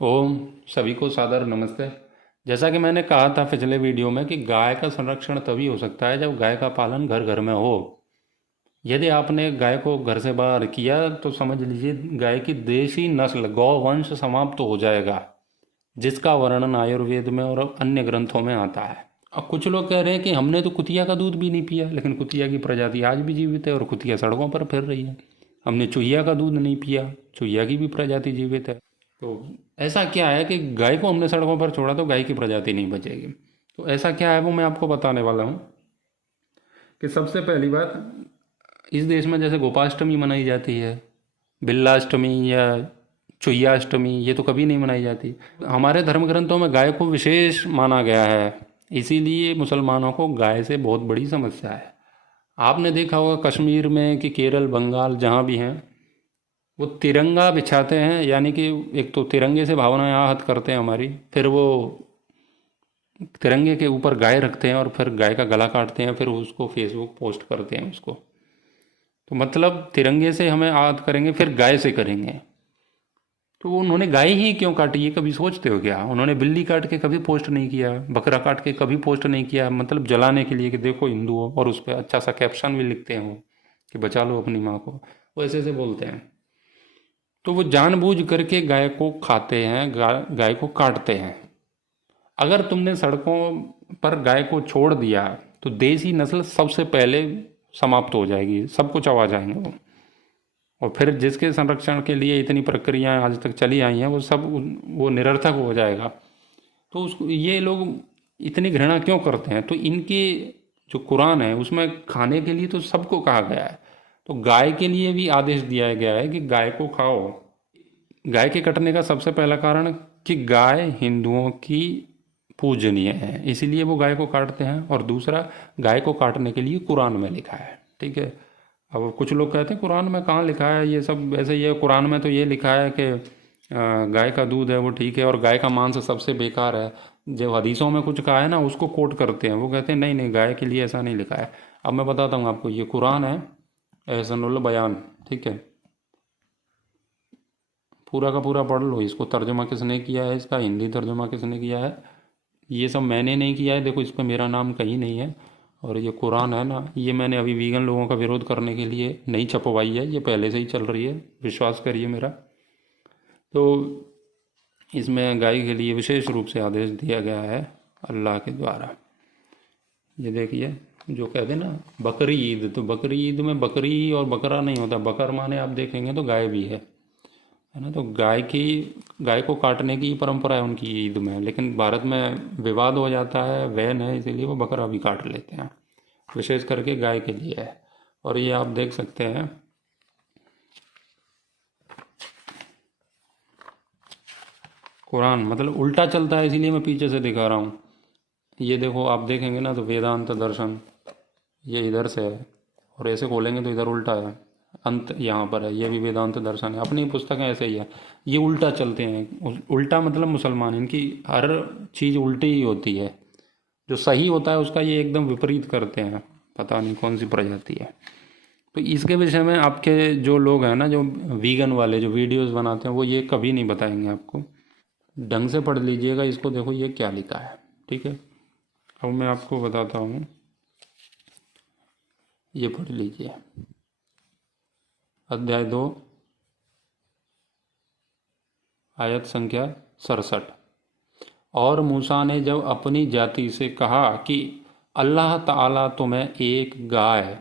ओम सभी को सादर नमस्ते। जैसा कि मैंने कहा था पिछले वीडियो में कि गाय का संरक्षण तभी हो सकता है जब गाय का पालन घर घर में हो। यदि आपने गाय को घर से बाहर किया तो समझ लीजिए गाय की देशी नस्ल गौवंश समाप्त हो जाएगा, जिसका वर्णन आयुर्वेद में और अन्य ग्रंथों में आता है। अब कुछ लोग कह रहे हैं कि हमने तो कुतिया का दूध भी नहीं पिया, लेकिन कुतिया की प्रजाति आज भी जीवित है और कुतिया सड़कों पर फिर रही है। हमने चुहिया का दूध नहीं पिया, चुहिया की भी प्रजाति जीवित है। तो ऐसा क्या है कि गाय को हमने सड़कों पर छोड़ा तो गाय की प्रजाति नहीं बचेगी। तो ऐसा क्या है वो मैं आपको बताने वाला हूँ। कि सबसे पहली बात, इस देश में जैसे गोपाष्टमी मनाई जाती है, बिल्लाष्टमी या चुहियाष्टमी, ये तो कभी नहीं मनाई जाती। हमारे धर्म ग्रंथों में गाय को विशेष माना गया है, इसीलिए मुसलमानों को गाय से बहुत बड़ी समस्या है। आपने देखा होगा कश्मीर में कि केरल, बंगाल, जहाँ भी हैं, वो तिरंगा बिछाते हैं, यानी कि एक तो तिरंगे से भावनाएं आहत करते हैं हमारी, फिर वो तिरंगे के ऊपर गाय रखते हैं और फिर गाय का गला काटते हैं, फिर उसको फेसबुक पोस्ट करते हैं उसको। तो मतलब तिरंगे से हमें आहत करेंगे फिर गाय से करेंगे। तो उन्होंने गाय ही क्यों काटी, ये कभी सोचते हो क्या? उन्होंने बिल्ली काट के कभी पोस्ट नहीं किया, बकरा काट के कभी पोस्ट नहीं किया, मतलब जलाने के लिए कि देखो हिंदू हो, और उस पर अच्छा सा कैप्शन भी लिखते हैं वो कि बचा लो अपनी माँ को, वो ऐसे ऐसे बोलते हैं। तो वो जानबूझ करके गाय को खाते हैं, गाय को काटते हैं। अगर तुमने सड़कों पर गाय को छोड़ दिया तो देसी नस्ल सबसे पहले समाप्त हो जाएगी, सबको चबा जाएंगे वो। और फिर जिसके संरक्षण के लिए इतनी प्रक्रियाएं आज तक चली आई हैं वो सब वो निरर्थक हो जाएगा। तो उसको ये लोग इतनी घृणा क्यों करते हैं? तो इनके जो कुरान है उसमें खाने के लिए तो सबको कहा गया है, तो गाय के लिए भी आदेश दिया गया है कि गाय को खाओ। गाय के कटने का सबसे पहला कारण कि गाय हिंदुओं की पूजनीय है, इसीलिए वो गाय को काटते हैं। और दूसरा, गाय को काटने के लिए कुरान में लिखा है। ठीक है। अब कुछ लोग कहते हैं कुरान में कहाँ लिखा है ये सब, ऐसे ये कुरान में तो ये लिखा है कि गाय का दूध है वो ठीक है और गाय का मांस सबसे बेकार है। जो हदीसों में कुछ कहा है ना उसको कोट करते हैं, वो कहते हैं नहीं नहीं गाय के लिए ऐसा नहीं लिखा है। अब मैं बताता हूँ आपको, ये कुरान है, एहसनुल बयान। ठीक है, पूरा का पूरा पढ़ लो। इसको तर्जुमा किसने किया है, इसका हिंदी तर्जुमा किसने किया है, ये सब मैंने नहीं किया है। देखो इस पर मेरा नाम कहीं नहीं है। और ये कुरान है ना, ये मैंने अभी वीगन लोगों का विरोध करने के लिए नहीं छपवाई है, ये पहले से ही चल रही है, विश्वास करिए मेरा। तो इसमें गाय के लिए विशेष रूप से आदेश दिया गया है अल्लाह के द्वारा। ये देखिए, जो कहते हैं ना बकरी ईद, तो बकरी ईद में बकरी और बकरा नहीं होता, बकर माने आप देखेंगे तो गाय भी है ना। तो गाय को काटने की परंपरा है उनकी ईद में, लेकिन भारत में विवाद हो जाता है, बैन है, इसीलिए वो बकरा भी काट लेते हैं। विशेष करके गाय के लिए है। और ये आप देख सकते हैं, कुरान मतलब उल्टा चलता है, इसीलिए मैं पीछे से दिखा रहा हूँ। ये देखो आप देखेंगे ना तो वेदांत दर्शन ये इधर से है, और ऐसे खोलेंगे तो इधर उल्टा है, अंत यहाँ पर है, ये भी वेदांत दर्शन है। अपनी पुस्तकें ऐसे ही है, ये उल्टा चलते हैं। उल्टा मतलब मुसलमान, इनकी हर चीज़ उल्टी ही होती है, जो सही होता है उसका ये एकदम विपरीत करते हैं, पता नहीं कौन सी प्रजाति है। तो इसके विषय में आपके जो लोग हैं ना, जो वीगन वाले जो वीडियोस बनाते हैं, वो ये कभी नहीं बताएंगे आपको। ढंग से पढ़ लीजिएगा इसको, देखो ये क्या लिखा है। ठीक है, अब मैं आपको बताता हूँ, ये पढ़ लीजिए। अध्याय 2, आयत संख्या 67। और मूसा ने जब अपनी जाति से कहा कि अल्लाह ताला तुम्हें एक गाय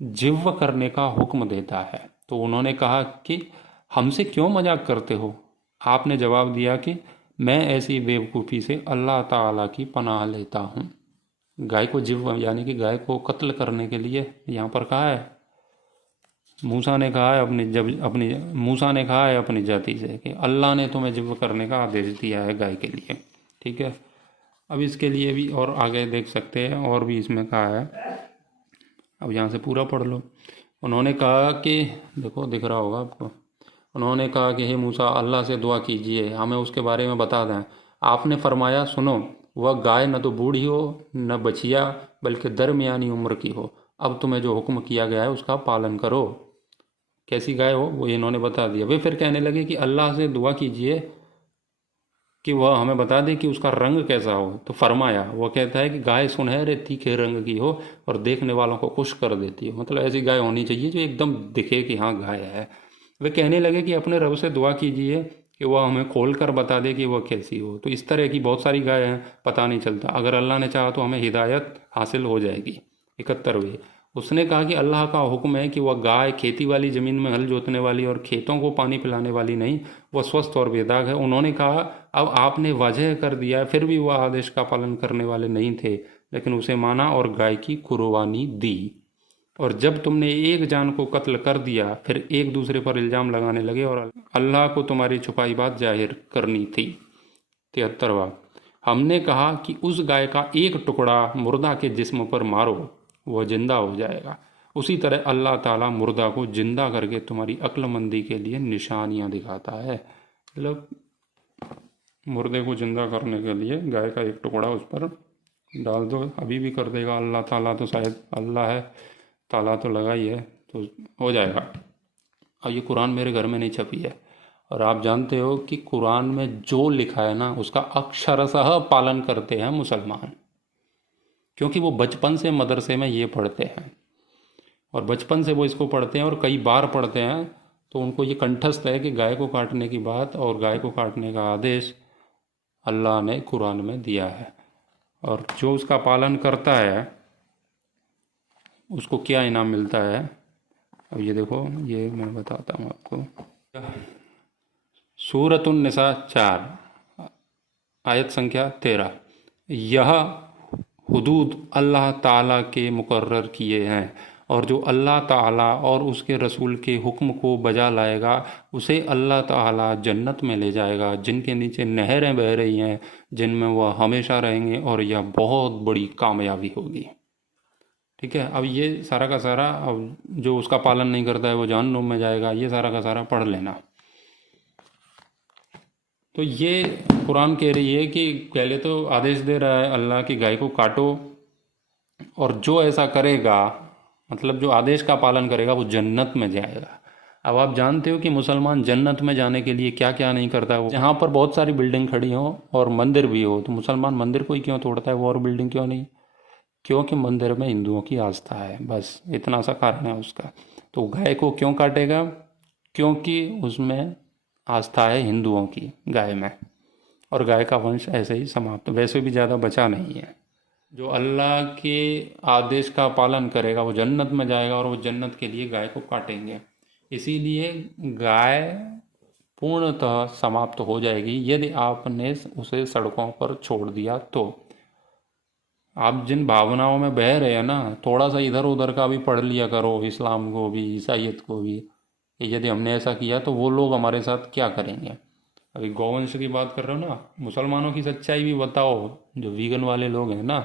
जिव्व करने का हुक्म देता है, तो उन्होंने कहा कि हमसे क्यों मजाक करते हो? आपने जवाब दिया कि मैं ऐसी बेवकूफ़ी से अल्लाह ताला की पनाह लेता हूँ। गाय को जिव्व यानी कि गाय को कत्ल करने के लिए यहाँ पर कहा है। मूसा ने कहा है मूसा ने कहा है अपनी जाति से कि अल्लाह ने तुम्हें जिव्व करने का आदेश दिया है गाय के लिए। ठीक है, अब इसके लिए भी और आगे देख सकते हैं, और भी इसमें कहा है। अब यहाँ से पूरा पढ़ लो। उन्होंने कहा कि देखो दिख रहा होगा आपको, उन्होंने कहा कि हे मूसा अल्लाह से दुआ कीजिए हमें उसके बारे में बता दें। आपने फरमाया सुनो, वह गाय न तो बूढ़ी हो न बछिया, बल्कि दरमियानी उम्र की हो। अब तुम्हें जो हुक्म किया गया है उसका पालन करो। कैसी गाय हो वो इन्होंने बता दिया। वे फिर कहने लगे कि अल्लाह से दुआ कीजिए कि वह हमें बता दे कि उसका रंग कैसा हो। तो फरमाया, वह कहता है कि गाय सुनहरे तीखे रंग की हो और देखने वालों को खुश कर देती हो। मतलब ऐसी गाय होनी चाहिए जो एकदम दिखे कि हाँ गाय है। वे कहने लगे कि अपने रब से दुआ कीजिए कि वह हमें खोल कर बता दे कि वह कैसी हो। तो इस तरह की बहुत सारी गाय हैं, पता नहीं चलता। अगर अल्लाह ने चाहा तो हमें हिदायत हासिल हो जाएगी। 71वें, उसने कहा कि अल्लाह का हुक्म है कि वह गाय खेती वाली ज़मीन में हल जोतने वाली और खेतों को पानी पिलाने वाली नहीं, वह स्वस्थ और बेदाग है। उन्होंने कहा, अब आपने वाजह कर दिया। फिर भी वह आदेश का पालन करने वाले नहीं थे, लेकिन उसे माना और गाय की कुर्बानी दी। और जब तुमने एक जान को कत्ल कर दिया, फिर एक दूसरे पर इल्ज़ाम लगाने लगे और अल्लाह को तुम्हारी छुपाई बात जाहिर करनी थी। 73वां, हमने कहा कि उस गाय का एक टुकड़ा मुर्दा के जिस्म पर मारो, वह जिंदा हो जाएगा। उसी तरह अल्लाह ताला मुर्दा को जिंदा करके तुम्हारी अक्लमंदी के लिए निशानियां दिखाता है। मतलब मुर्दे को जिंदा करने के लिए गाय का एक टुकड़ा उस पर डाल दो, अभी भी कर देगा अल्लाह ताला। तो शायद अल्लाह है, ताला तो लगा ही है, तो हो जाएगा। अब ये कुरान मेरे घर में नहीं छपी है, और आप जानते हो कि कुरान में जो लिखा है ना उसका अक्षरशः पालन करते हैं मुसलमान, क्योंकि वो बचपन से मदरसे में ये पढ़ते हैं और बचपन से वो इसको पढ़ते हैं और कई बार पढ़ते हैं। तो उनको ये कंठस्थ है कि गाय को काटने की बात और गाय को काटने का आदेश अल्लाह ने कुरान में दिया है, और जो उसका पालन करता है उसको क्या इनाम मिलता है। अब ये देखो, ये मैं बताता हूँ आपको। सूरतुन निसा 4 आयत संख्या 13, यह हुदूद अल्लाह ताला के मुकर्रर किए हैं, और जो अल्लाह ताला और उसके रसूल के हुक्म को बजा लाएगा उसे अल्लाह ताला जन्नत में ले जाएगा, जिनके नीचे नहरें बह रही हैं, जिनमें वह हमेशा रहेंगे, और यह बहुत बड़ी कामयाबी होगी। ठीक है। अब ये सारा का सारा, अब जो उसका पालन नहीं करता है वो जहन्नुम में जाएगा, ये सारा का सारा पढ़ लेना। तो ये कुरान कह रही है कि पहले तो आदेश दे रहा है अल्लाह की गाय को काटो, और जो ऐसा करेगा, मतलब जो आदेश का पालन करेगा, वो जन्नत में जाएगा। अब आप जानते हो कि मुसलमान जन्नत में जाने के लिए क्या क्या नहीं करता है। वो जहाँ पर बहुत सारी बिल्डिंग खड़ी हो और मंदिर भी हो, तो मुसलमान मंदिर को ही क्यों तोड़ता है, वो और बिल्डिंग क्यों नहीं? क्योंकि मंदिर में हिंदुओं की आस्था है, बस इतना सा कारण है उसका। तो गाय को क्यों काटेगा? क्योंकि उसमें आस्था है हिंदुओं की गाय में, और गाय का वंश ऐसे ही समाप्त, वैसे भी ज़्यादा बचा नहीं है। जो अल्लाह के आदेश का पालन करेगा वो जन्नत में जाएगा, और वो जन्नत के लिए गाय को काटेंगे। इसीलिए गाय पूर्णतः समाप्त हो जाएगी यदि आपने उसे सड़कों पर छोड़ दिया तो। आप जिन भावनाओं में बह रहे हैं ना, थोड़ा सा इधर उधर का भी पढ़ लिया करो, इस्लाम को भी ईसाइयत को भी। यदि हमने ऐसा किया तो वो लोग हमारे साथ क्या करेंगे। अभी गौवंश की बात कर रहे हो ना, मुसलमानों की सच्चाई भी बताओ। जो वीगन वाले लोग हैं ना,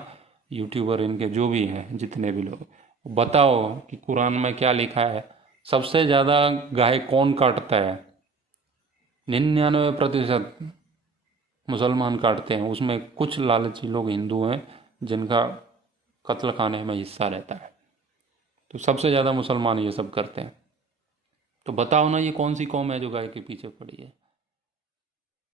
यूट्यूबर, इनके जो भी हैं जितने भी लोग, बताओ कि कुरान में क्या लिखा है। सबसे ज़्यादा गाय कौन काटता है? 99% मुसलमान काटते हैं। उसमें कुछ लालची लोग हिंदू हैं जिनका कत्ल खाने में हिस्सा रहता है। तो सबसे ज़्यादा मुसलमान ये सब करते हैं। तो बताओ ना, ये कौन सी कौम है जो गाय के पीछे पड़ी है?